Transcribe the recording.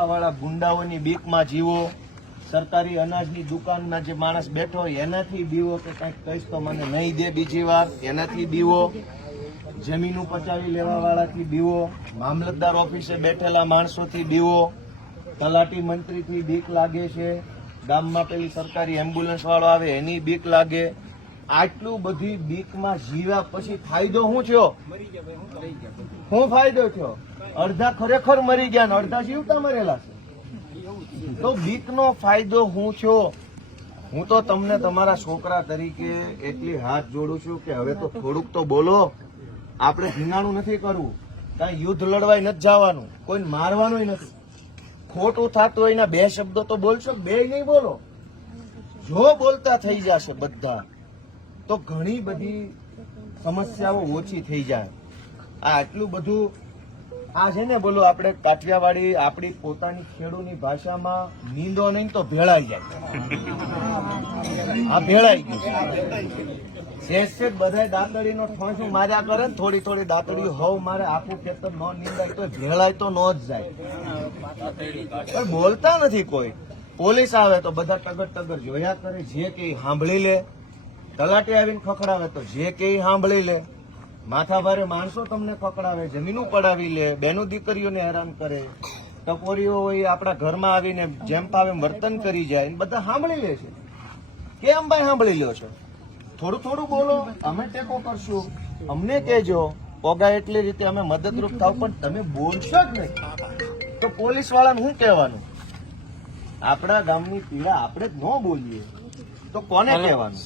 વાળા ગુંડાઓની બીકમાં જીવો. સરકારી અનાજની દુકાનમાં જે માણસ બેઠો એનાથી બીવો કે કંઈક કહીશ તો મને નહીં દે બીજી વાર, એનાથી બીવો. જમીનું પચાવી લેવાવાળાથી બીવો. મામલતદાર ઓફિસે બેઠેલા માણસોથી બીવો. તલાટી મંત્રીથી બીક લાગે છે. ગામમાં પેલી સરકારી એમ્બ્યુલન્સ વાળો આવે, એની બીક લાગે. આટલું બધી બીકમાં જીવ્યા પછી ફાયદો શું થયો? શું ફાયદો થયો? અડધા ખરેખર મરી ગયા ને અડધા જીવતા મરેલા છે. તો બીકનો ફાયદો હું છો હું તો તમને તમારા છોકરા તરીકે એટલી હાથ જોડું છું કે હવે તો થોડુંક તો બોલો. આપણે ધીંગાણું નથી કરવું. કાંઈ યુદ્ધ લડવાય નથી જવાનું. કોઈ મારવાનું નથી. ખોટું થતું હોય બે શબ્દો તો બોલશો બે નહીં બોલો? જો બોલતા થઈ જશે બધા. તો ઘણી બધી સમસ્યાઓ ઓછી થઈ જાય. આ આટલું બધું આ છે ને બોલો આપણે કાઠિયાવાડી આપણી પોતાની ખેડૂની ભાષામાં નીંદો નહીં તો ભેળાઈ જાય. આ ભેળાઈ ગયું શેષ શેષ બધા દાંતડીનો ઠોંસું માર્યા કરે ને થોડી થોડી દાંતડી હોવ મારે આખું ખેતર ન નીંદાય તો ભેળાય તો ન જ જાય. બોલતા નથી કોઈ. પોલીસ આવે તો બધા ટગર ટગર જોયા કરે, જે કંઈ સાંભળી લે. તલાટી આવીને ખખડાવે તો જે કે સાંભળી લે. માથાભારે માણસો તમને ખકડાવે જમીનું પડાવી લે બેનો દીકરીઓને હેરાન કરે. ટકોરીઓ હોય આપણા ઘરમાં આવીને જેમ પાવે વર્તન કરી જાય બધા સાંભળી લે છે. કેમ ભાઈ સાંભળી લ્યો છો? થોડું થોડું બોલો અમે ટેકો કરશું. અમને કહેજો પોગા એટલી રીતે અમે મદદરૂપ થાવ પણ તમે બોલશો જ નહીં. તો પોલીસ વાળાને શું કહેવાનું? આપણા ગામની પીડા આપણે જ ન બોલીએ. તો કોને કહેવાનું?